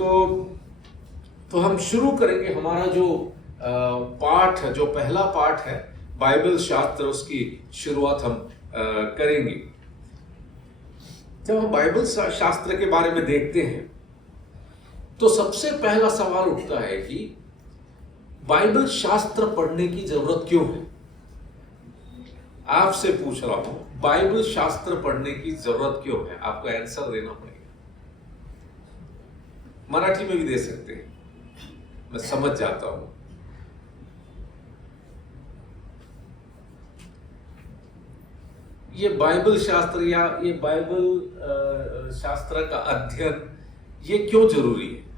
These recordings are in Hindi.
तो हम शुरू करेंगे हमारा जो पाठ है, जो पहला पाठ है बाइबल शास्त्र, उसकी शुरुआत हम करेंगे। जब हम बाइबल शास्त्र के बारे में देखते हैं तो सबसे पहला सवाल उठता है कि बाइबल शास्त्र पढ़ने की जरूरत क्यों है। आपसे पूछ रहा हूं, बाइबल शास्त्र पढ़ने की जरूरत क्यों है? आपको आंसर देना पड़ेगा। मराठी में भी दे सकते हैं, मैं समझ जाता हूं। ये बाइबल शास्त्र या ये बाइबल शास्त्र का अध्ययन ये क्यों जरूरी है?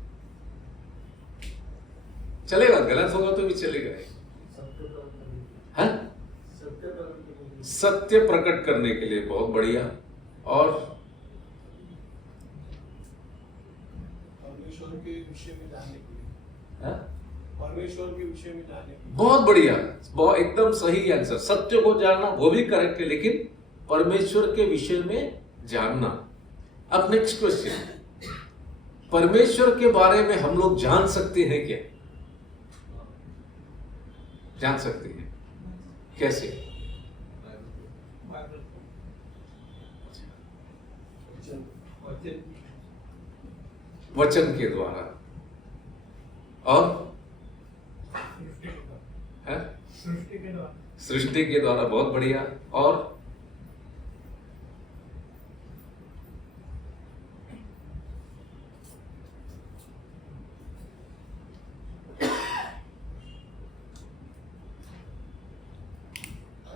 चलेगा, गलत होगा तो भी चलेगा। सत्य प्रकट करने के लिए, बहुत बढ़िया। और परमेश्वर के विषय में जानने के लिए, परमेश्वर के विषय में जानने के लिए। बहुत बढ़िया, बहुत एकदम सही आंसर। सत्य को जानना वो भी करेक्ट है, लेकिन परमेश्वर के विषय में जानना। अब नेक्स्ट क्वेश्चन, परमेश्वर के बारे में हम लोग जान सकते हैं क्या? जान सकते हैं कैसे? वचन के द्वारा और सृष्टि के द्वारा। बहुत बढ़िया। और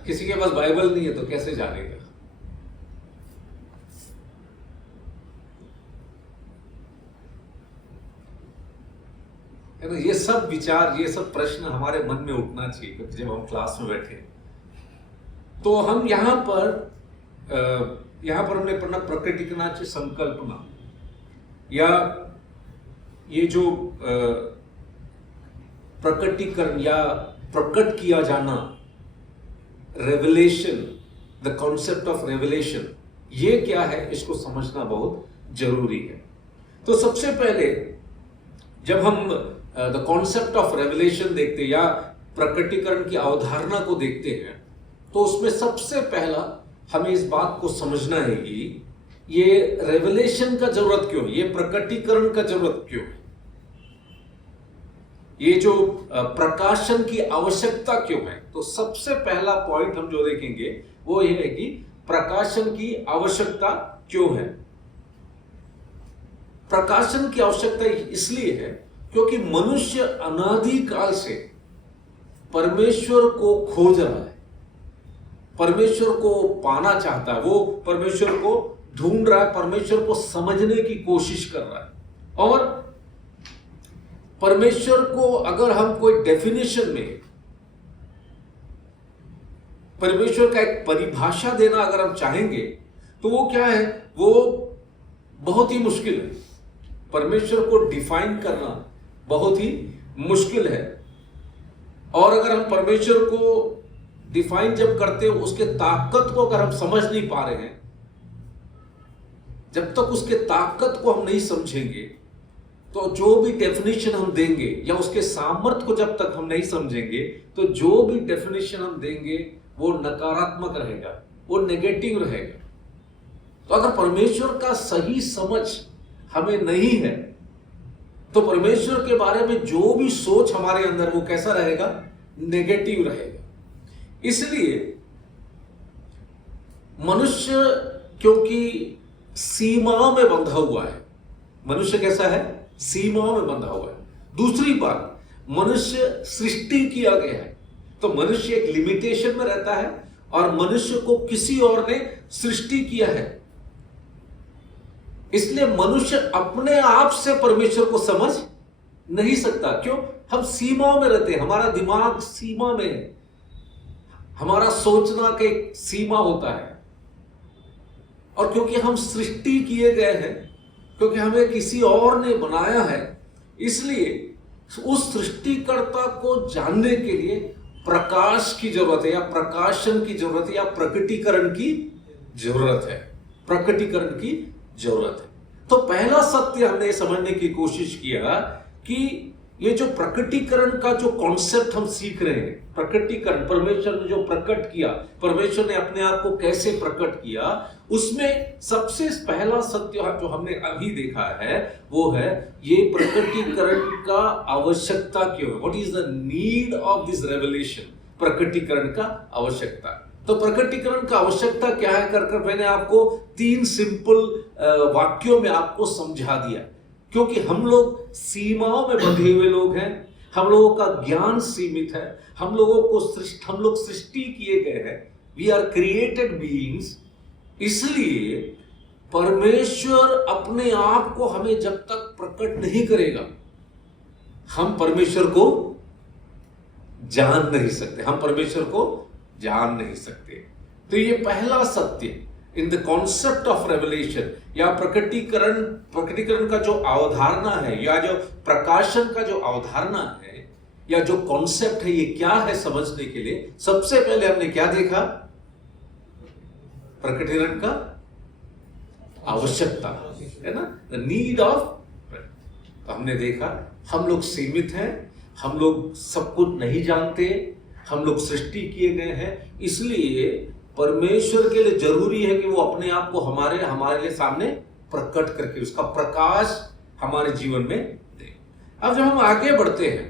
किसी के पास बाइबल नहीं है तो कैसे जानेगा? ये सब विचार, ये सब प्रश्न हमारे मन में उठना चाहिए जब हम क्लास में बैठे। तो हम यहाँ पर हमने पढ़ना प्रकटीकरणाची संकल्पना, या ये जो प्रकटीकरण या प्रकट किया जाना, revelation, the concept of revelation, ये क्या है, इसको समझना बहुत जरूरी है। तो सबसे पहले जब हम द कॉन्सेप्ट ऑफ रेवलेशन देखते हैं या प्रकटीकरण की अवधारणा को देखते हैं, तो उसमें सबसे पहला हमें इस बात को समझना है कि ये रेवलेशन का जरूरत क्यों है, ये प्रकटीकरण का जरूरत क्यों है, ये जो प्रकाशन की आवश्यकता क्यों है। तो सबसे पहला पॉइंट हम जो देखेंगे वो ये है कि प्रकाशन की आवश्यकता क्यों है। प्रकाशन की आवश्यकता इसलिए है क्योंकि मनुष्य अनादि काल से परमेश्वर को खोज रहा है, परमेश्वर को पाना चाहता है, वो परमेश्वर को ढूंढ रहा है, परमेश्वर को समझने की कोशिश कर रहा है। और परमेश्वर को अगर हम कोई डेफिनेशन में परमेश्वर का एक परिभाषा देना अगर हम चाहेंगे तो वो क्या है, वो बहुत ही मुश्किल है। परमेश्वर को डिफाइन करना बहुत ही मुश्किल है। और अगर हम परमेश्वर को डिफाइन जब करते हैं, उसके ताकत को अगर हम समझ नहीं पा रहे हैं, जब तक उसके ताकत को हम नहीं समझेंगे, तो जो भी डेफिनेशन हम देंगे या उसके सामर्थ्य को जब तक हम नहीं समझेंगे, तो जो भी डेफिनेशन हम देंगे वो नकारात्मक रहेगा, वो नेगेटिव रहेगा। तो अगर परमेश्वर का सही समझ हमें नहीं है तो परमेश्वर के बारे में जो भी सोच हमारे अंदर वो कैसा रहेगा, नेगेटिव रहेगा। इसलिए मनुष्य क्योंकि सीमा में बंधा हुआ है, मनुष्य कैसा है, सीमा में बंधा हुआ है। दूसरी बात, मनुष्य सृष्टि किया गया है, तो मनुष्य एक लिमिटेशन में रहता है और मनुष्य को किसी और ने सृष्टि किया है। इसलिए मनुष्य अपने आप से परमेश्वर को समझ नहीं सकता। क्यों? हम सीमा में रहते हैं, हमारा दिमाग सीमा में है, हमारा सोचना का एक सीमा होता है। और क्योंकि हम सृष्टि किए गए हैं, क्योंकि हमें किसी और ने बनाया है, इसलिए उस सृष्टिकर्ता को जानने के लिए प्रकाश की जरूरत है, या प्रकाशन की जरूरत है, या प्रकटीकरण की जरूरत है, प्रकटीकरण की जरूरत है। तो पहला सत्य हमने समझने की कोशिश किया कि ये जो प्रकटीकरण का जो कॉन्सेप्ट हम सीख रहे हैं, प्रकटीकरण, परमेश्वर ने जो प्रकट किया, परमेश्वर ने अपने आप को कैसे प्रकट किया, उसमें सबसे पहला सत्य जो हमने अभी देखा है वो है ये प्रकटीकरण का आवश्यकता क्यों है। What is the need of this revelation, प्रकटीकरण का आवश्यकता। तो प्रकटीकरण का आवश्यकता क्या है कर मैंने आपको 3 सिंपल वाक्यों में आपको समझा दिया। क्योंकि हम लोग सीमाओं में बंधे हुए लोग हैं, हम लोगों का ज्ञान सीमित है, हम लोग सृष्टि किए गए हैं, वी आर क्रिएटेड बीइंग्स। इसलिए परमेश्वर अपने आप को हमें जब तक प्रकट नहीं करेगा हम परमेश्वर को जान नहीं सकते, हम परमेश्वर को जान नहीं सकते। तो ये पहला सत्य in the concept of revelation या प्रकटीकरण का जो अवधारणा है या जो प्रकाशन का जो अवधारणा है या जो कॉन्सेप्ट है, ये क्या है समझने के लिए सबसे पहले हमने क्या देखा, प्रकटीकरण का आवश्यकता है ना, द नीड ऑफ। तो हमने देखा हम लोग सीमित हैं, हम लोग सब कुछ नहीं जानते, हम लोग सृष्टि किए गए हैं, इसलिए परमेश्वर के लिए जरूरी है कि वो अपने आप को हमारे लिए सामने प्रकट करके उसका प्रकाश हमारे जीवन में दे। अब जब हम आगे बढ़ते हैं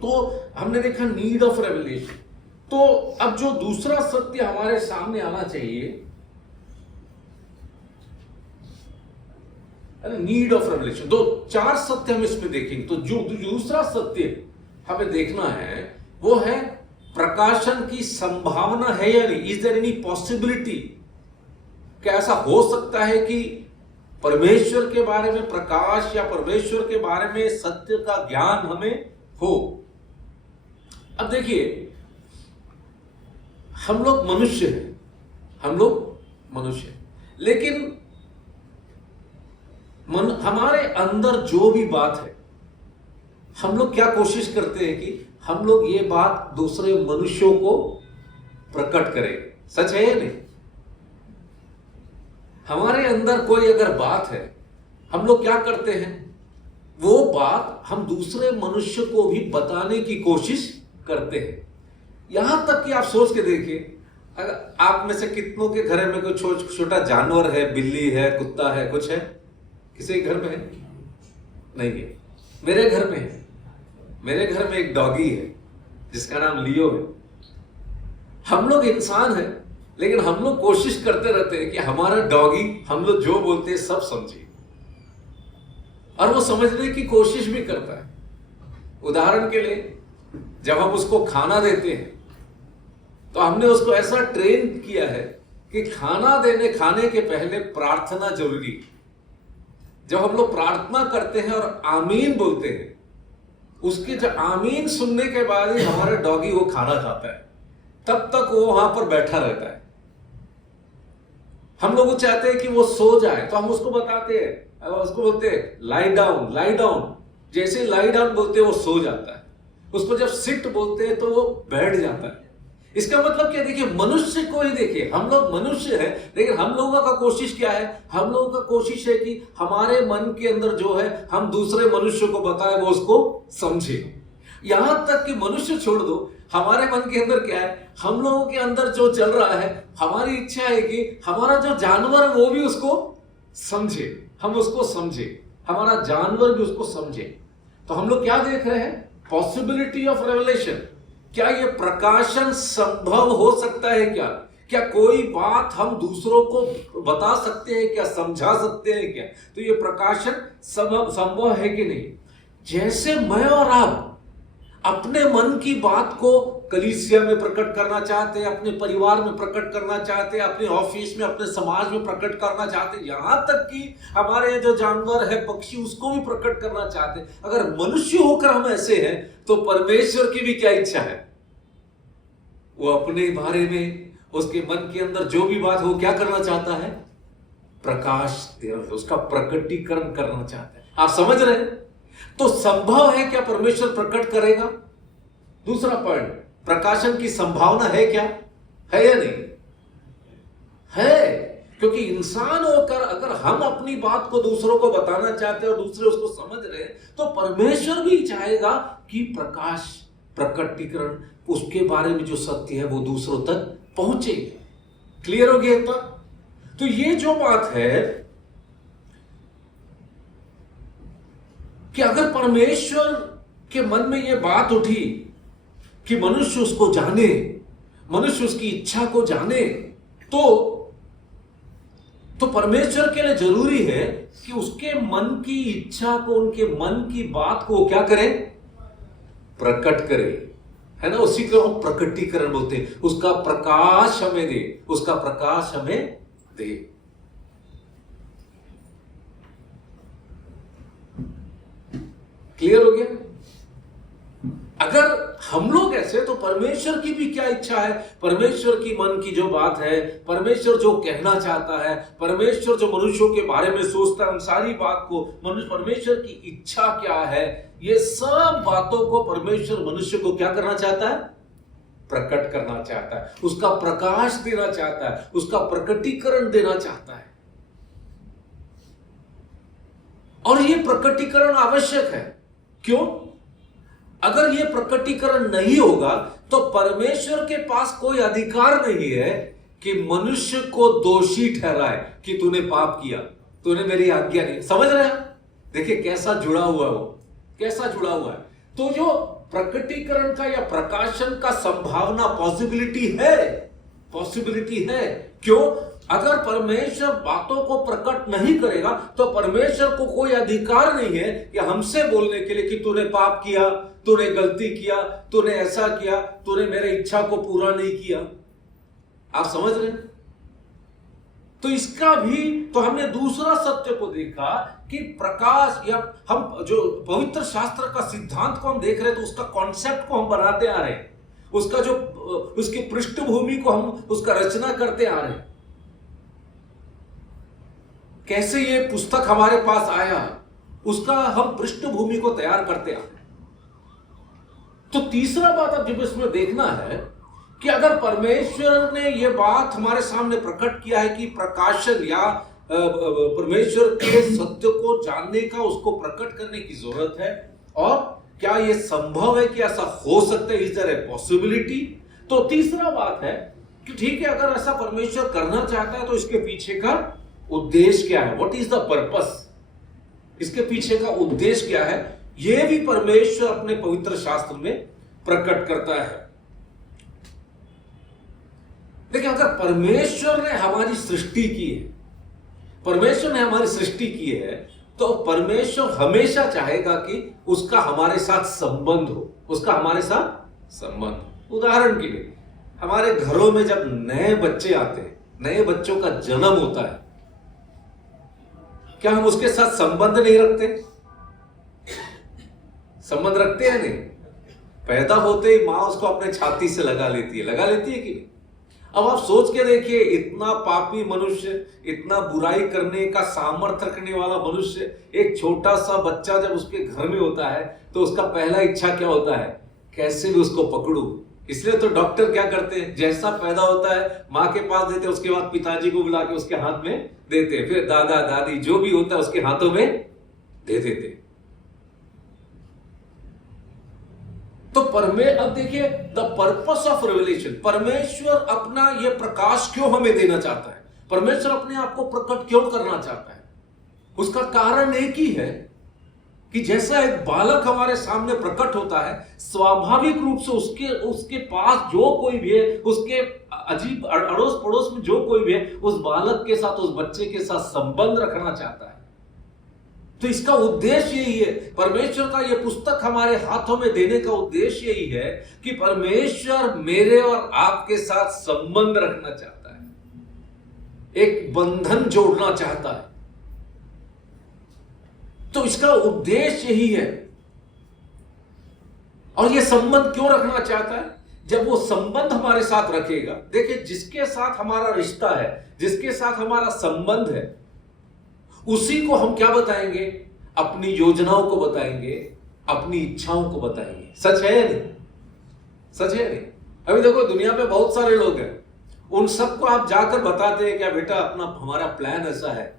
तो हमने देखा नीड ऑफ रेवलेशन। तो अब जो दूसरा सत्य हमारे सामने आना चाहिए, नीड ऑफ रेवलेशन, 4 सत्य हम इसमें देखेंगे। तो जो दूसरा सत्य हमें देखना है वो है प्रकाशन की संभावना है या नहीं, इज देयर एनी पॉसिबिलिटी, क्या ऐसा हो सकता है कि परमेश्वर के बारे में प्रकाश या परमेश्वर के बारे में सत्य का ज्ञान हमें हो। अब देखिए हम लोग मनुष्य हैं, लेकिन हमारे अंदर जो भी बात है हम लोग क्या कोशिश करते हैं कि हम लोग ये बात दूसरे मनुष्यों को प्रकट करें। सच है या नहीं? हमारे अंदर कोई अगर बात है हम लोग क्या करते हैं, वो बात हम दूसरे मनुष्य को भी बताने की कोशिश करते हैं। यहां तक कि आप सोच के देखिए, अगर आप में से कितनों के घर में कोई छोटा जानवर है, बिल्ली है, कुत्ता है, कुछ है? किसी के घर में है? नहीं है। मेरे घर में है। मेरे घर में एक डॉगी है जिसका नाम लियो है। हम लोग इंसान हैं, लेकिन हम लोग कोशिश करते रहते हैं कि हमारा डॉगी हम लोग जो बोलते हैं सब समझे, और वो समझने की कोशिश भी करता है। उदाहरण के लिए जब हम उसको खाना देते हैं तो हमने उसको ऐसा ट्रेन किया है कि खाने के पहले प्रार्थना जरूरी है। जब हम लोग प्रार्थना करते हैं और आमीन बोलते हैं, उसके जब आमीन सुनने के बाद ही हमारा डॉगी वो खाना खाता है, तब तक वो वहां पर बैठा रहता है। हम लोग चाहते हैं कि वो सो जाए, तो हम उसको बताते हैं, उसको बोलते हैं लाई डाउन, लाई डाउन। जैसे लाई डाउन बोलते हैं वो सो जाता है। उसको जब सिट बोलते हैं तो वो बैठ जाता है। इसका मतलब क्या, देखिए मनुष्य को ही देखिए, हम लोग मनुष्य हैं, लेकिन हम लोगों का कोशिश क्या है, हम लोगों का कोशिश है कि हमारे मन के अंदर जो है हम दूसरे मनुष्य को बताएं, वो उसको समझे। यहां तक कि मनुष्य छोड़ दो, हमारे मन के अंदर क्या है, हम लोगों के अंदर जो चल रहा है, हमारी इच्छा है कि हमारा जो जानवर है वो भी उसको समझे, हम उसको समझे, हमारा जानवर भी उसको समझे। तो हम लोग क्या देख रहे हैं, पॉसिबिलिटी ऑफ रेवलेशन। क्या ये प्रकाशन संभव हो सकता है? क्या कोई बात हम दूसरों को बता सकते हैं क्या, समझा सकते हैं क्या? तो ये प्रकाशन संभव है कि नहीं? जैसे मैं और आप अपने मन की बात को कलीसिया में प्रकट करना चाहते हैं, अपने परिवार में प्रकट करना चाहते हैं, अपने ऑफिस में, अपने समाज में प्रकट करना चाहते हैं, यहां तक कि हमारे जो जानवर है, पक्षी, उसको भी प्रकट करना चाहते हैं। अगर मनुष्य होकर हम ऐसे हैं, तो परमेश्वर की भी क्या इच्छा है, वो अपने बारे में, उसके मन के अंदर जो भी बात हो, क्या करना चाहता है, प्रकाश देना, उसका प्रकटीकरण करना चाहता है। आप समझ रहे हैं? तो संभव है क्या परमेश्वर प्रकट करेगा? दूसरा पॉइंट, प्रकाशन की संभावना है क्या, है या नहीं? है, क्योंकि इंसान होकर अगर हम अपनी बात को दूसरों को बताना चाहते हैं और दूसरे उसको समझ रहे हैं, तो परमेश्वर भी चाहेगा कि प्रकाश, प्रकटीकरण, उसके बारे में जो सत्य है वो दूसरों तक पहुंचे। क्लियर हो गया इतना? तो ये जो बात है कि अगर परमेश्वर के मन में ये बात उठी कि मनुष्य उसको जाने, मनुष्य उसकी इच्छा को जाने, तो परमेश्वर के लिए जरूरी है कि उसके मन की इच्छा को, उनके मन की बात को क्या करे? प्रकट करे, है ना? उसी को हम प्रकटीकरण बोलते हैं। उसका प्रकाश हमें दे, उसका प्रकाश हमें दे। क्लियर हो गया? अगर हम लोग ऐसे, तो परमेश्वर की भी क्या इच्छा है, परमेश्वर की मन की जो बात है, परमेश्वर जो कहना चाहता है, परमेश्वर जो मनुष्यों के बारे में सोचता है, उन सारी बात को परमेश्वर की इच्छा क्या है, ये सब बातों को परमेश्वर मनुष्य को क्या करना चाहता है? प्रकट करना चाहता है, उसका प्रकाश देना चाहता है, उसका प्रकटीकरण देना चाहता है। और ये प्रकटीकरण आवश्यक है। क्यों? अगर ये प्रकटीकरण नहीं होगा तो परमेश्वर के पास कोई अधिकार नहीं है कि मनुष्य को दोषी ठहराए कि तूने पाप किया, तूने मेरी आज्ञा नहीं। समझ रहे हैं? देखिए कैसा जुड़ा हुआ है वो, कैसा जुड़ा हुआ है। तो जो प्रकटीकरण का या प्रकाशन का संभावना, पॉसिबिलिटी है, पॉसिबिलिटी है। क्यों? अगर परमेश्वर बातों को प्रकट नहीं करेगा तो परमेश्वर को कोई अधिकार नहीं है कि हमसे बोलने के लिए कि तूने पाप किया, तूने गलती किया, तूने ऐसा किया, तूने मेरे इच्छा को पूरा नहीं किया। आप समझ रहे हैं? तो इसका भी तो हमने दूसरा सत्य को देखा कि प्रकाश, या हम जो पवित्र शास्त्र का सिद्धांत को हम देख रहे हैं, तो उसका कॉन्सेप्ट को हम बनाते आ रहे हैं, उसका जो उसकी पृष्ठभूमि को हम उसका रचना करते आ रहे हैं। कैसे ये पुस्तक हमारे पास आया, उसका हम पृष्ठभूमि को तैयार करते आ रहे हैं। तो तीसरा बात अब जब इसमें देखना है कि अगर परमेश्वर ने यह बात हमारे सामने प्रकट किया है कि प्रकाशन या परमेश्वर के सत्य को जानने का, उसको प्रकट करने की जरूरत है, और क्या यह संभव है कि ऐसा हो सकता है, इज देयर ए पॉसिबिलिटी। तो तीसरा बात है कि ठीक है, अगर ऐसा परमेश्वर करना चाहता है तो इसके पीछे का उद्देश्य क्या है, व्हाट इज द पर्पस, इसके पीछे का उद्देश्य क्या है, यह भी परमेश्वर अपने पवित्र शास्त्र में प्रकट करता है। देखिए, अगर परमेश्वर ने हमारी सृष्टि की है, परमेश्वर ने हमारी सृष्टि की है, तो परमेश्वर हमेशा चाहेगा कि उसका हमारे साथ संबंध हो, उसका हमारे साथ संबंध। उदाहरण के लिए, हमारे घरों में जब नए बच्चे आते हैं, नए बच्चों का जन्म होता है, क्या हम उसके साथ संबंध नहीं रखते? संबंध रखते हैं नहीं? पैदा होते ही मां उसको अपने छाती से लगा लेती है, लगा लेती है कि नहीं? अब आप सोच के देखिए, इतना पापी मनुष्य, इतना बुराई करने का सामर्थ्य रखने वाला मनुष्य, एक छोटा सा बच्चा जब उसके घर में होता है तो उसका पहला इच्छा क्या होता है? कैसे भी उसको पकड़ूं। इसलिए तो डॉक्टर क्या करते हैं, जैसा पैदा होता है माँ के पास देते हैं, उसके बाद पिताजी को बुला के उसके हाथ में देते हैं, फिर दादा दादी जो भी होता है उसके हाथों में दे देते हैं। तो अब देखिए, द पर्पस ऑफ रेवलेशन, परमेश्वर अपना यह प्रकाश क्यों हमें देना चाहता है, परमेश्वर अपने आप को प्रकट क्यों करना चाहता है, उसका कारण एक ही है कि जैसा एक बालक हमारे सामने प्रकट होता है, स्वाभाविक रूप से उसके पास जो कोई भी है, उसके अजीब अड़ोस पड़ोस में जो कोई भी है, उस बालक के साथ, उस बच्चे के साथ संबंध रखना चाहता है। तो इसका उद्देश्य यही है, परमेश्वर का यह पुस्तक हमारे हाथों में देने का उद्देश्य यही है कि परमेश्वर मेरे और आपके साथ संबंध रखना चाहता है, एक बंधन जोड़ना चाहता है। तो इसका उद्देश्य यही है। और यह संबंध क्यों रखना चाहता है? जब वो संबंध हमारे साथ रखेगा, देखिए, जिसके साथ हमारा रिश्ता है, जिसके साथ हमारा संबंध है, उसी को हम क्या बताएंगे? अपनी योजनाओं को बताएंगे, अपनी इच्छाओं को बताएंगे। सच है या नहीं? सच है या नहीं? अभी देखो, दुनिया में बहुत सारे लोग हैं, उन सबको आप जाकर बताते हैं क्या बेटा अपना हमारा प्लान ऐसा है?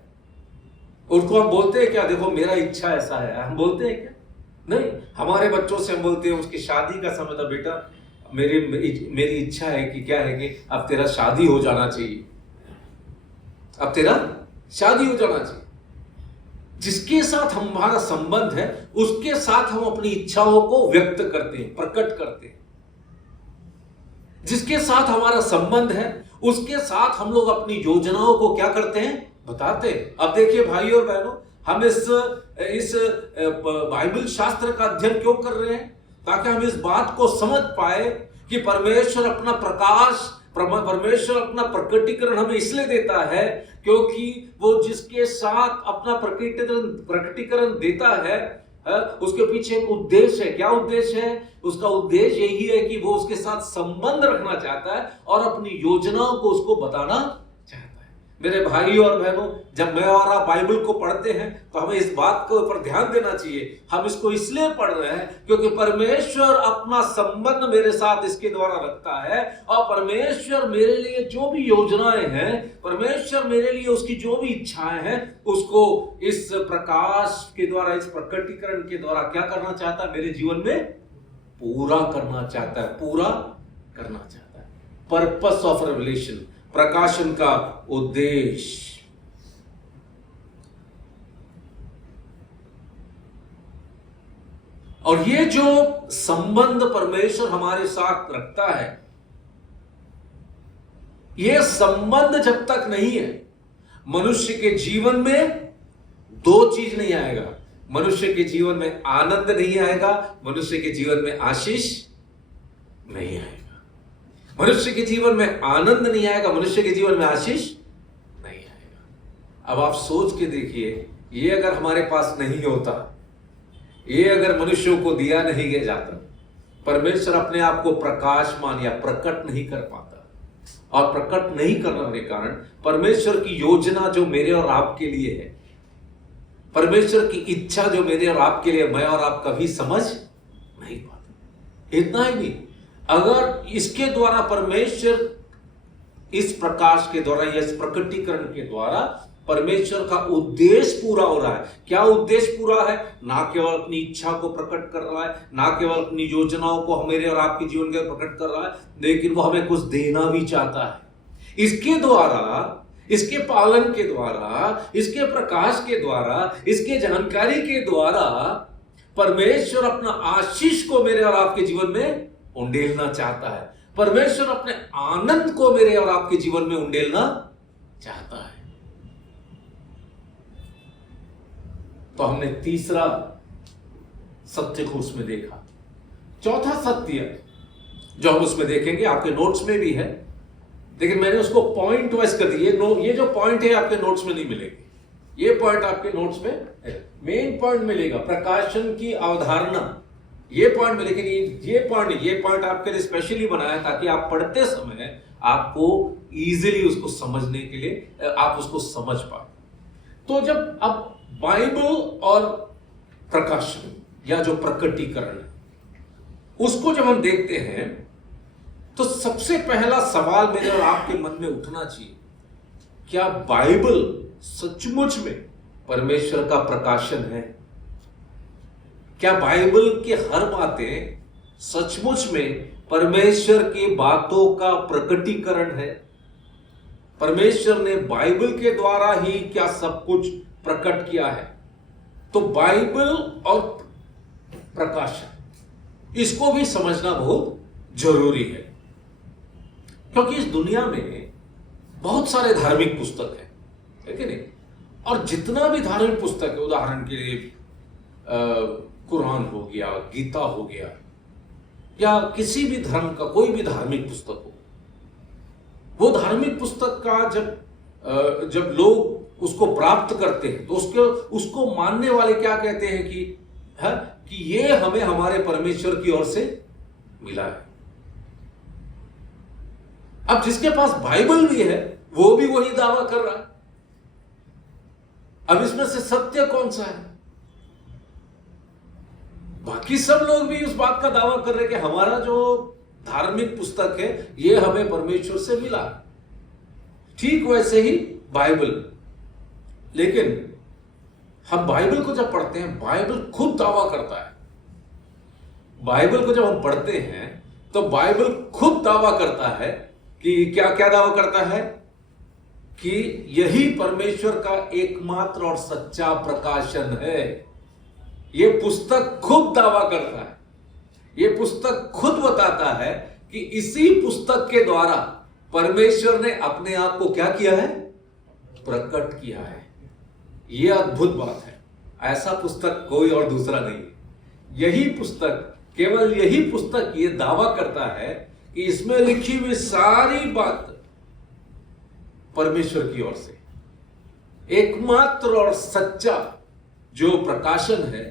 उनको हम बोलते हैं क्या देखो मेरा इच्छा ऐसा है? हम बोलते हैं क्या? नहीं। हमारे बच्चों से हम बोलते हैं उसकी शादी का समय था, बेटा मेरी इच्छा है कि क्या है कि अब तेरा शादी हो जाना चाहिए, अब तेरा शादी हो जाना चाहिए। जिसके साथ हमारा संबंध है उसके साथ हम अपनी इच्छाओं को व्यक्त करते हैं, प्रकट करते हैं। जिसके साथ हमारा संबंध है उसके साथ हम लोग अपनी योजनाओं को क्या करते हैं? बताते हैं। अब देखिए भाई और बहनों, हम इस बाइबल शास्त्र का अध्ययन क्यों कर रहे हैं? ताकि हम इस बात को समझ पाए कि परमेश्वर अपना प्रकाश, परमेश्वर अपना प्रकटीकरण हमें इसलिए देता है क्योंकि वो जिसके साथ अपना प्रकटीकरण देता है उसके पीछे एक उद्देश्य है। क्या उद्देश्य है? उसका उद्देश्य यही है कि वो उसके साथ संबंध रखना चाहता है और अपनी योजनाओं को उसको बताना चाहता है। मेरे भाई और बहनों, जब मैं और आप बाइबल को पढ़ते हैं तो हमें इस बात के ऊपर ध्यान देना चाहिए। हम इसको इसलिए पढ़ रहे हैं क्योंकि परमेश्वर अपना संबंध मेरे साथ इसके द्वारा रखता है और परमेश्वर मेरे लिए जो भी योजनाएं हैं, परमेश्वर मेरे लिए उसकी जो भी इच्छाएं हैं, उसको इस प्रकाश के द्वारा, इस प्रकटीकरण के द्वारा क्या करना चाहता है? मेरे जीवन में पूरा करना चाहता है, पूरा करना चाहता है। पर्पस ऑफ रेवलेशन, प्रकाशन का उद्देश्य। और ये जो संबंध परमेश्वर हमारे साथ रखता है, ये संबंध जब तक नहीं है मनुष्य के जीवन में दो चीज नहीं आएगा। मनुष्य के जीवन में आनंद नहीं आएगा, मनुष्य के जीवन में आशीष नहीं आएगा। मनुष्य के जीवन में आनंद नहीं आएगा, मनुष्य के जीवन में आशीष नहीं आएगा। अब आप सोच के देखिए, ये अगर हमारे पास नहीं होता, ये अगर मनुष्यों को दिया नहीं गया जाता, परमेश्वर अपने आप को प्रकाशमान या प्रकट नहीं कर पाता। और प्रकट नहीं करने के कारण परमेश्वर की योजना जो मेरे और आपके लिए है, परमेश्वर की इच्छा जो मेरे और आपके लिए, मैं और आप कभी समझ नहीं पाते। इतना ही नहीं, अगर इसके द्वारा परमेश्वर, इस प्रकाश के द्वारा या इस प्रकटीकरण के द्वारा परमेश्वर का उद्देश्य पूरा हो रहा है। क्या उद्देश्य पूरा है? ना केवल अपनी इच्छा को प्रकट कर रहा है, ना केवल अपनी योजनाओं को मेरे और आपके जीवन के प्रकट कर रहा है, लेकिन वो हमें कुछ देना भी चाहता है। इसके द्वारा, इसके पालन के द्वारा, इसके प्रकाश के द्वारा, इसके जानकारी के द्वारा परमेश्वर अपना आशीष को मेरे और आपके जीवन में उंडेलना चाहता है। परमेश्वर अपने आनंद को मेरे और आपके जीवन में उंडेलना चाहता है। तो हमने तीसरा सत्य को उसमें देखा। चौथा सत्य जो हम उसमें देखेंगे, आपके नोट्स में भी है, लेकिन मैंने उसको पॉइंट वाइज कर दिए। ये जो पॉइंट है आपके नोट्स में नहीं मिलेंगे, ये पॉइंट आपके नोट्स में है। मेन पॉइंट मिलेगा प्रकाशन की अवधारणा, ये पॉइंट मिलेगा। ये पॉइंट आपके लिए स्पेशली बनाया ताकि आप पढ़ते समय आपको इजीली उसको समझने के लिए आप उसको समझ पाए। तो जब अब बाइबल और प्रकाशन या जो प्रकटीकरण है उसको जब हम देखते हैं तो सबसे पहला सवाल मेरे और आपके मन में उठना चाहिए, क्या बाइबल सचमुच में परमेश्वर का प्रकाशन है? क्या बाइबल की हर बातें सचमुच में परमेश्वर की बातों का प्रकटीकरण है? परमेश्वर ने बाइबल के द्वारा ही क्या सब कुछ प्रकट किया है? तो बाइबल और प्रकाशन, इसको भी समझना बहुत जरूरी है, क्योंकि इस दुनिया में बहुत सारे धार्मिक पुस्तक हैं, है कि नहीं? और जितना भी धार्मिक पुस्तक है, उदाहरण के लिए कुरान हो गया, गीता हो गया, या किसी भी धर्म का कोई भी धार्मिक पुस्तक हो, वो धार्मिक पुस्तक का जब लोग उसको प्राप्त करते हैं तो उसको मानने वाले क्या कहते हैं कि ये हमें हमारे परमेश्वर की ओर से मिला है। अब जिसके पास बाइबल भी है वो भी वही दावा कर रहा है। अब इसमें से सत्य कौन सा है? बाकी सब लोग भी उस बात का दावा कर रहे हैं कि हमारा जो धार्मिक पुस्तक है ये हमें परमेश्वर से मिला। ठीक वैसे ही बाइबल। लेकिन हम बाइबल को जब पढ़ते हैं, बाइबल खुद दावा करता है। बाइबल को जब हम पढ़ते हैं तो बाइबल खुद दावा करता है कि क्या क्या दावा करता है कि यही परमेश्वर का एकमात्र और सच्चा प्रकाशन है। यह पुस्तक खुद दावा करता है, यह पुस्तक खुद बताता है कि इसी पुस्तक के द्वारा परमेश्वर ने अपने आप को क्या किया है, प्रकट किया है। यह अद्भुत बात है। ऐसा पुस्तक कोई और दूसरा नहीं है। यही पुस्तक, केवल यही पुस्तक यह दावा करता है कि इसमें लिखी हुई सारी बात परमेश्वर की ओर से एकमात्र और सच्चा जो प्रकाशन है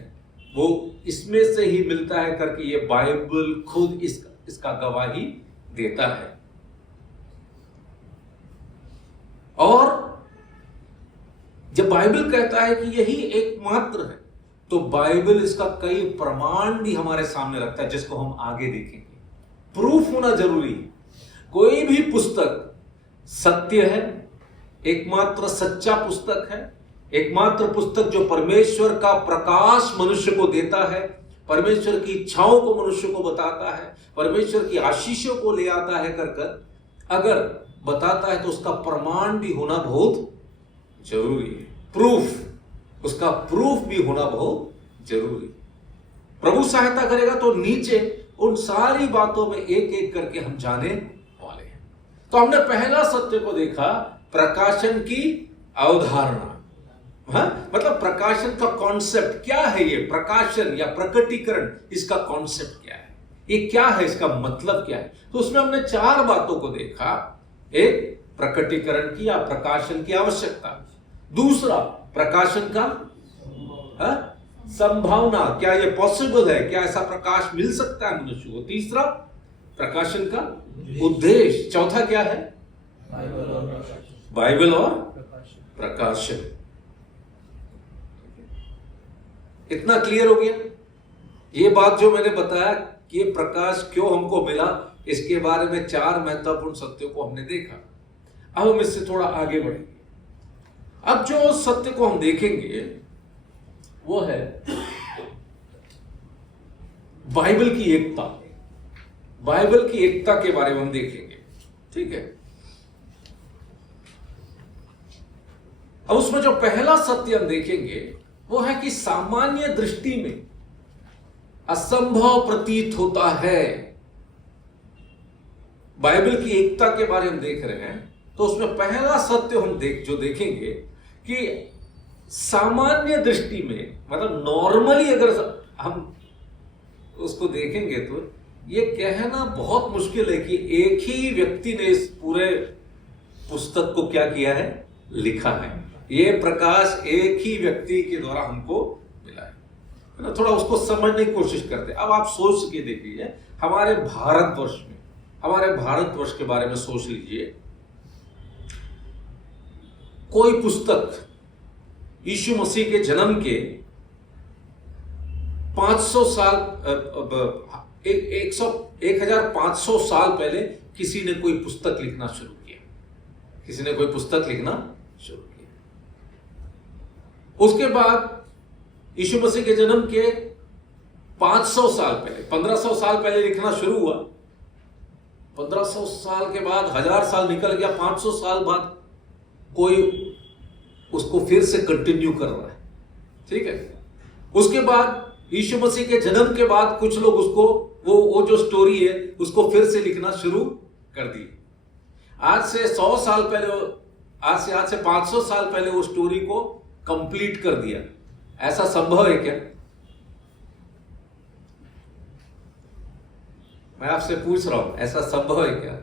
वो इसमें से ही मिलता है करके ये बाइबल खुद इसका गवाही देता है। और जब बाइबल कहता है कि यही एकमात्र है तो बाइबल इसका कई प्रमाण भी हमारे सामने रखता है, जिसको हम आगे देखेंगे। प्रूफ होना जरूरी है। कोई भी पुस्तक सत्य है, एकमात्र सच्चा पुस्तक है, एकमात्र पुस्तक जो परमेश्वर का प्रकाश मनुष्य को देता है, परमेश्वर की इच्छाओं को मनुष्य को बताता है, परमेश्वर की आशीषों को ले आता है कर अगर बताता है तो उसका प्रमाण भी होना बहुत जरूरी है। प्रूफ, उसका प्रूफ भी होना बहुत जरूरी। प्रभु सहायता करेगा तो नीचे उन सारी बातों में एक एक करके हम जाने वाले हैं। तो हमने पहला सत्य को देखा, प्रकाशन की अवधारणा। मतलब प्रकाशन का कॉन्सेप्ट क्या है, ये प्रकाशन या प्रकटीकरण, इसका कॉन्सेप्ट क्या है, ये क्या है, इसका मतलब क्या है। तो उसमें हमने चार बातों को देखा। एक, प्रकटीकरण की या प्रकाशन की आवश्यकता। दूसरा, प्रकाशन का संभावना, क्या ये पॉसिबल है, क्या ऐसा प्रकाश मिल सकता है मनुष्य को। तीसरा, प्रकाशन का उद्देश्य। चौथा क्या है, बाइबल और प्रकाशन। इतना क्लियर हो गया। ये बात जो मैंने बताया कि ये प्रकाश क्यों हमको मिला, इसके बारे में चार महत्वपूर्ण सत्यों को हमने देखा। अब हम इससे थोड़ा आगे बढ़ेंगे। अब जो सत्य को हम देखेंगे वो है बाइबल की एकता। बाइबल की एकता के बारे में हम देखेंगे, ठीक है। अब उसमें जो पहला सत्य हम देखेंगे वो है कि सामान्य दृष्टि में असंभव प्रतीत होता है। बाइबल की एकता के बारे में देख रहे हैं तो उसमें पहला सत्य हम जो देखेंगे कि सामान्य दृष्टि में, मतलब नॉर्मली अगर हम उसको देखेंगे तो ये कहना बहुत मुश्किल है कि एक ही व्यक्ति ने इस पूरे पुस्तक को क्या किया है, लिखा है। ये प्रकाश एक ही व्यक्ति के द्वारा हमको मिला है ना। थोड़ा उसको समझने की कोशिश करते हैं। अब आप सोच के देख लीजिए, हमारे भारतवर्ष में, हमारे भारतवर्ष के बारे में सोच लीजिए। कोई पुस्तक यीशु मसीह के जन्म के 500 साल 1500 साल पहले किसी ने कोई पुस्तक लिखना शुरू किया। किसी ने कोई पुस्तक लिखना शुरू किया। उसके बाद यीशु मसीह के जन्म के 500 साल पहले, 1500 साल पहले लिखना शुरू हुआ। 1500 साल के बाद 1000 साल निकल गया, 500 साल बाद कोई उसको फिर से कंटिन्यू कर रहा है, ठीक है। उसके बाद यीशु मसीह के जन्म के बाद कुछ लोग उसको वो जो स्टोरी है उसको फिर से लिखना शुरू कर दी। आज से 100 साल पहले, आज से 500 साल पहले वो स्टोरी को कंप्लीट कर दिया। ऐसा संभव है क्या? मैं आपसे पूछ रहा हूं, ऐसा संभव है क्या?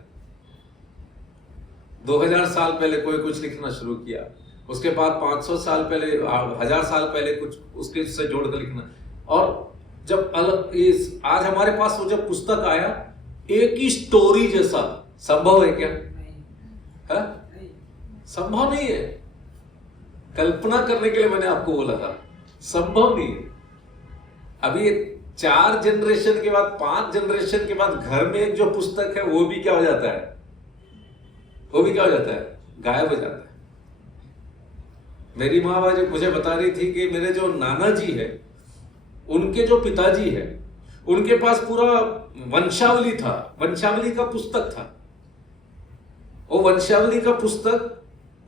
2000 साल पहले कोई कुछ लिखना शुरू किया, उसके बाद 500 साल पहले, 1000 साल पहले कुछ उसके से जोड़कर लिखना, और जब आज हमारे पास वो जब पुस्तक आया एक ही स्टोरी जैसा, संभव है क्या? है? संभव नहीं है। कल्पना करने के लिए मैंने आपको बोला था, संभव नहीं है। अभी 4 जनरेशन के बाद, 5 जनरेशन के बाद घर में एक जो पुस्तक है वो भी क्या हो जाता है, वो भी क्या हो जाता है, गायब हो जाता है। मेरी माँ मुझे बता रही थी कि मेरे जो नाना जी है, उनके जो पिताजी है, उनके पास पूरा वंशावली था, वंशावली का पुस्तक था। वो वंशावली का पुस्तक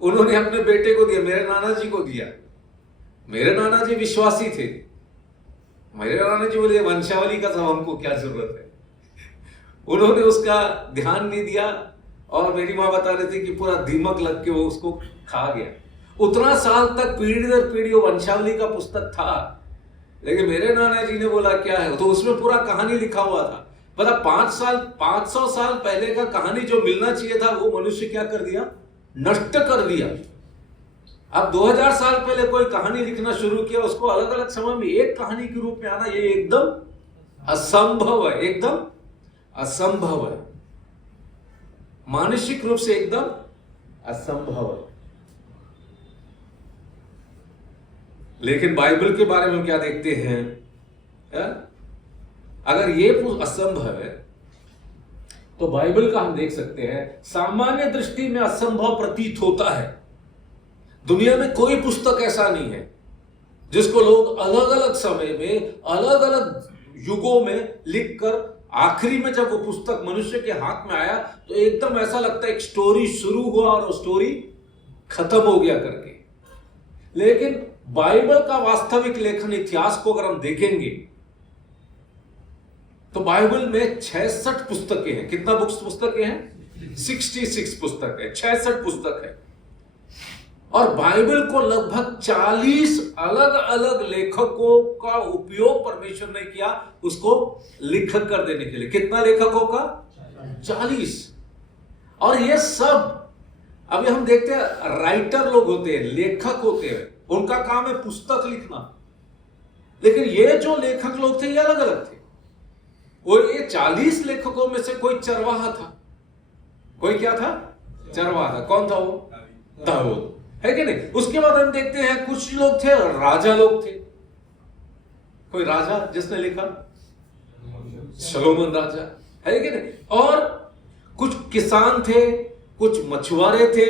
उन्होंने अपने बेटे को दिया, मेरे नाना जी को दिया। मेरे नाना जी विश्वासी थे। मेरे नाना जी बोले वंशावली का सब हमको क्या जरूरत है। उन्होंने उसका ध्यान नहीं दिया और मेरी माँ बता रही थी कि पूरा दीमक लग के वो उसको खा गया। उतना साल तक पीढ़ी दर पीढ़ी वो वंशावली का पुस्तक था, लेकिन मेरे नाना जी ने बोला क्या है, तो उसमें पूरा कहानी लिखा हुआ था। पता 500 साल पहले का कहानी जो मिलना चाहिए था वो मनुष्य क्या कर दिया, नष्ट कर दिया। अब 2000 साल पहले कोई कहानी लिखना शुरू किया, उसको अलग अलग समय में एक कहानी के रूप में आना, ये एकदम असंभव है, एकदम असंभव है, मानसिक रूप से एकदम असंभव है। लेकिन बाइबल के बारे में क्या देखते हैं, अगर ये असंभव है तो बाइबल का हम देख सकते हैं सामान्य दृष्टि में असंभव प्रतीत होता है। दुनिया में कोई पुस्तक ऐसा नहीं है जिसको लोग अलग अलग समय में, अलग अलग युगों में लिखकर आखिरी में जब वो पुस्तक मनुष्य के हाथ में आया तो एकदम ऐसा लगता है एक स्टोरी शुरू हुआ और वो स्टोरी खत्म हो गया करके। लेकिन बाइबल का वास्तविक लेखन इतिहास को अगर हम देखेंगे तो बाइबल में 66 पुस्तकें हैं। कितना पुस्तकें हैं? 66 पुस्तक है, 66 पुस्तक है। और बाइबल को लगभग 40 अलग अलग लेखकों का उपयोग परमेश्वर ने किया उसको लिखक कर देने के लिए। कितना लेखकों का? 40। और ये सब अभी हम देखते हैं राइटर लोग होते हैं, लेखक होते हैं, उनका काम है पुस्तक लिखना। लेकिन ये जो लेखक लोग थे ये अलग अलग थे। और ये 40 लेखकों में से कोई चरवाहा था। कोई क्या था? चरवाहा था। कौन था वो? दाऊद, है कि नहीं? उसके बाद हम देखते हैं कुछ लोग थे राजा लोग थे। कोई राजा जिसने लिखा? शलोमन राजा, है कि नहीं? और कुछ किसान थे, कुछ मछुआरे थे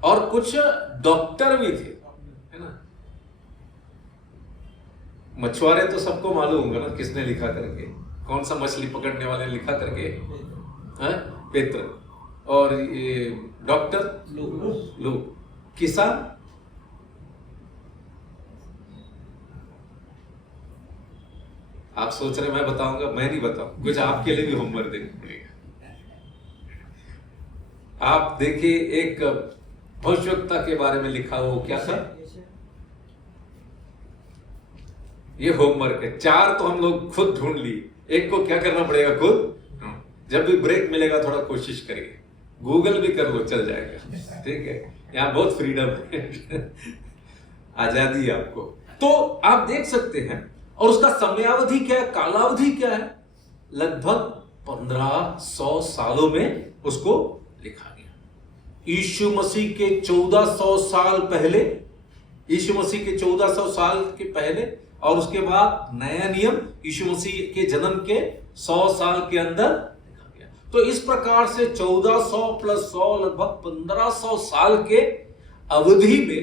और कुछ डॉक्टर भी थे, है ना? मछुआरे तो सबको मालूम होगा ना किसने लिखा करके, कौन सा मछली पकड़ने वाले लिखा करके, है? पेत्र। और ये डॉक्टर लोग, किसान आप सोच रहे मैं बताऊंगा, मैं नहीं बताऊं, कुछ आपके लिए भी होमवर्क देना पड़ेगा। आप देखिए एक भविष्यवक्ता के बारे में लिखा हो, क्या था? ये होमवर्क है। 4 तो हम लोग खुद ढूंढ लिए, एक को क्या करना पड़ेगा? खुद। जब भी ब्रेक मिलेगा थोड़ा कोशिश करिए, गूगल भी कर लो, चल जाएगा, ठीक है? यहाँ बहुत फ्रीडम है, आजादी है आपको। तो आप देख सकते हैं। और उसका समयावधि क्या है, कालावधि क्या है? लगभग 1500 सालों में उसको लिखा गया। यीशु मसीह के 1400 साल पहले, यीशु मसीह के 1400 साल के पहले, और उसके बाद नया नियम यीशु मसीह के जन्म के 100 साल के अंदर लिखा गया। तो इस प्रकार से 1400 प्लस 100 लगभग 1500 साल के अवधि में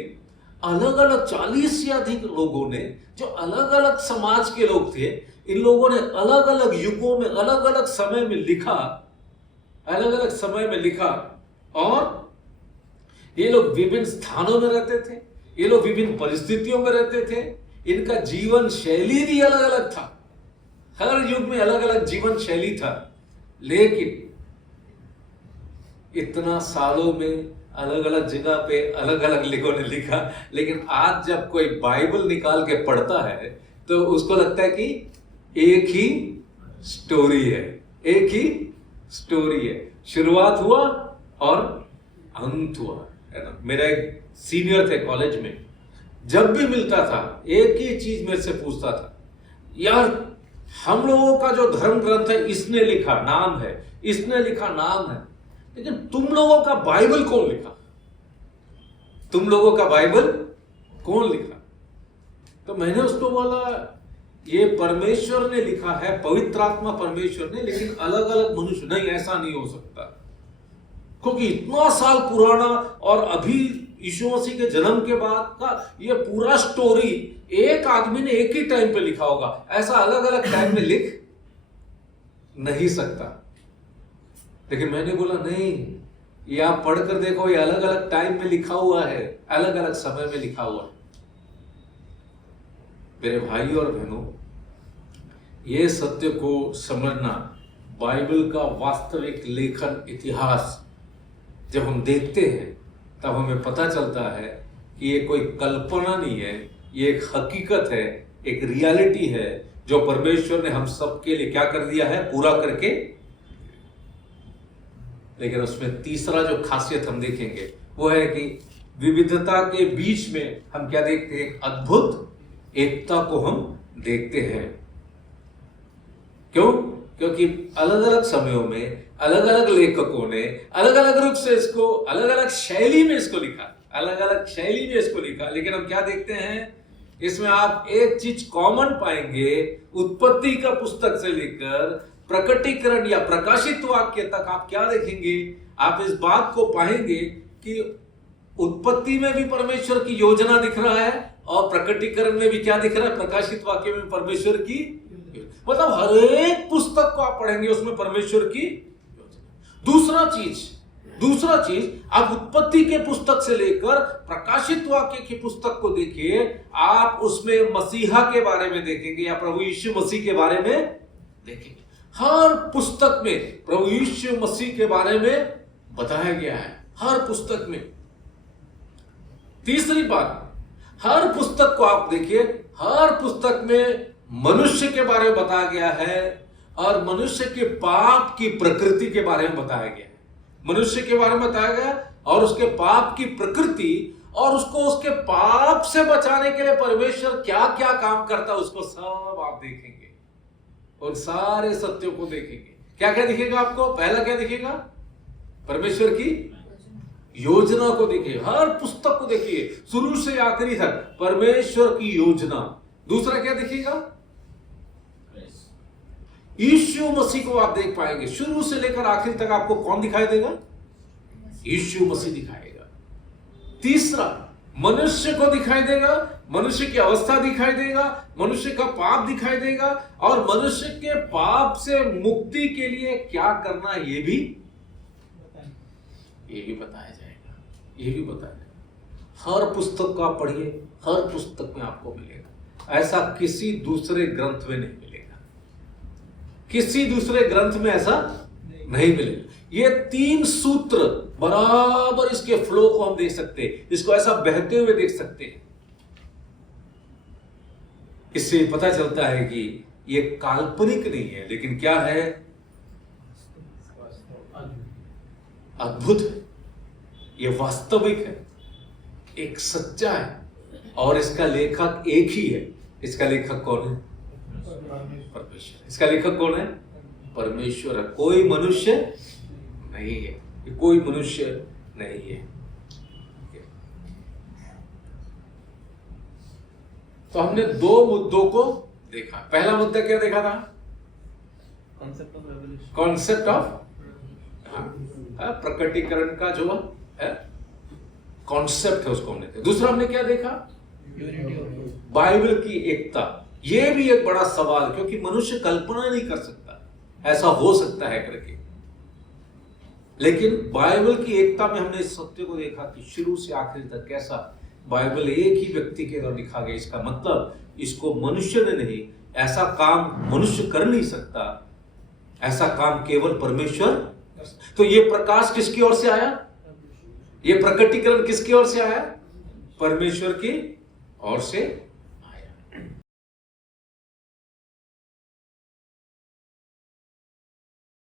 अलग अलग 40 से अधिक लोगों ने, जो अलग अलग समाज के लोग थे, इन लोगों ने अलग अलग युगों में, अलग अलग समय में लिखा, अलग अलग समय में लिखा। और ये लोग विभिन्न स्थानों में रहते थे, ये लोग विभिन्न परिस्थितियों में रहते थे, इनका जीवन शैली भी अलग अलग था। हर युग में अलग अलग जीवन शैली था। लेकिन इतना सालों में अलग अलग जगह पे अलग अलग लोगों ने लिखा। लेकिन आज जब कोई बाइबल निकाल के पढ़ता है तो उसको लगता है कि एक ही स्टोरी है, एक ही स्टोरी है। शुरुआत हुआ और अंत हुआ, है ना? मेरा एक सीनियर थे कॉलेज में, जब भी मिलता था एक ही चीज मेरे से पूछता था, यार हम लोगों का जो धर्म ग्रंथ है इसने लिखा, नाम है, इसने लिखा, नाम है, लेकिन तुम लोगों का बाइबल कौन लिखा? तुम लोगों का बाइबल कौन लिखा? तो मैंने उसको बोला ये परमेश्वर ने लिखा है, पवित्र आत्मा परमेश्वर ने, लेकिन अलग अलग मनुष्य नहीं, ऐसा नहीं हो सकता। क्योंकि इतना साल पुराना और अभी यीशु मसीह के जन्म के बाद का ये पूरा स्टोरी एक आदमी ने एक ही टाइम पे लिखा होगा, ऐसा अलग अलग टाइम में लिख नहीं सकता। लेकिन मैंने बोला नहीं, ये आप पढ़कर देखो, ये अलग अलग टाइम में लिखा हुआ है, अलग अलग समय में लिखा हुआ है। मेरे भाई और बहनों, ये सत्य को समझना, बाइबल का वास्तविक लेखन इतिहास जब हम देखते हैं तब हमें पता चलता है कि ये कोई कल्पना नहीं है, ये एक हकीकत है, एक रियलिटी है जो परमेश्वर ने हम सबके लिए क्या कर दिया है, पूरा करके। लेकिन उसमें तीसरा जो खासियत हम देखेंगे वो है कि विविधता के बीच में हम क्या देखते हैं, अद्भुत एकता को हम देखते हैं। क्यों? क्योंकि अलग अलग समयों में अलग अलग लेखकों ने अलग अलग रूप से इसको, अलग अलग शैली में इसको लिखा, अलग अलग शैली में इसको लिखा। लेकिन हम क्या देखते हैं, इसमें आप एक चीज कॉमन पाएंगे, उत्पत्ति का पुस्तक से लेकर प्रकटीकरण या प्रकाशित वाक्य तक आप क्या देखेंगे, आप इस बात को पाएंगे कि उत्पत्ति में भी परमेश्वर की योजना दिख रहा है और प्रकटीकरण में भी क्या दिख रहा है, प्रकाशित वाक्य में परमेश्वर की, मतलब हर एक पुस्तक को आप पढ़ेंगे उसमें परमेश्वर की योजना। दूसरा चीज आप उत्पत्ति के पुस्तक से लेकर प्रकाशित वाक्य की पुस्तक को देखिए, आप उसमें मसीहा के बारे में देखेंगे या प्रभु यीशु मसीह के बारे में देखेंगे। हर पुस्तक में प्रभु यीशु मसीह के बारे में बताया गया है, हर पुस्तक में। तीसरी बात, हर पुस्तक को आप देखिए, हर पुस्तक में मनुष्य के बारे में बताया गया है और मनुष्य के पाप की प्रकृति के बारे में बताया गया है। मनुष्य के बारे में बताया गया और उसके पाप की प्रकृति और उसको उसके पाप से बचाने के लिए परमेश्वर क्या क्या काम करता है, उसको सब आप देखेंगे और सारे सत्यों को देखेंगे। क्या क्या दिखेगा आपको? पहला क्या दिखेगा? परमेश्वर की योजना को देखिए, हर पुस्तक को देखिए, शुरू से आखिरी तक परमेश्वर की योजना। दूसरा क्या दिखेगा? यीशु मसीह को आप देख पाएंगे, शुरू से लेकर आखिर तक आपको कौन दिखाई देगा? यीशु मसीह दिखाएगा। तीसरा, मनुष्य को दिखाई देगा, मनुष्य की अवस्था दिखाई देगा, मनुष्य का पाप दिखाई देगा और मनुष्य के पाप से मुक्ति के लिए क्या करना ये भी बताया जाएगा, ये भी बताया जाएगा। हर पुस्तक को आप पढ़िए, हर पुस्तक में आपको मिलेगा। ऐसा किसी दूसरे ग्रंथ में नहीं मिलेगा, किसी दूसरे ग्रंथ में ऐसा नहीं मिलेगा। ये तीन सूत्र बराबर, इसके फ्लो को हम देख सकते हैं, इसको ऐसा बहते हुए देख सकते हैं। इससे पता चलता है कि ये काल्पनिक नहीं है, लेकिन क्या है? अद्भुत है, ये वास्तविक है, एक सच्चा है और इसका लेखक एक ही है। इसका लेखक कौन है? परमेश्वर। इसका लेखक कौन है? परमेश्वर है, कोई मनुष्य नहीं है, कोई मनुष्य नहीं है। तो हमने दो मुद्दों को देखा। पहला मुद्दा क्या देखा था? कॉन्सेप्ट ऑफ प्रकटीकरण का जो है कॉन्सेप्ट है, उसको हमने देखा। दूसरा हमने क्या देखा? बाइबल की एकता। ये भी एक बड़ा सवाल, क्योंकि मनुष्य कल्पना नहीं कर सकता ऐसा हो सकता है करके। लेकिन बाइबल की एकता में हमने इस सत्य को देखा कि शुरू से आखिर तक कैसा बाइबल एक ही व्यक्ति के द्वारा लिखा गया। इसका मतलब इसको मनुष्य ने नहीं, ऐसा काम मनुष्य कर नहीं सकता, ऐसा काम केवल परमेश्वर। तो ये प्रकाश किसकी ओर से आया? ये प्रकटीकरण किसकी ओर से आया? परमेश्वर की ओर से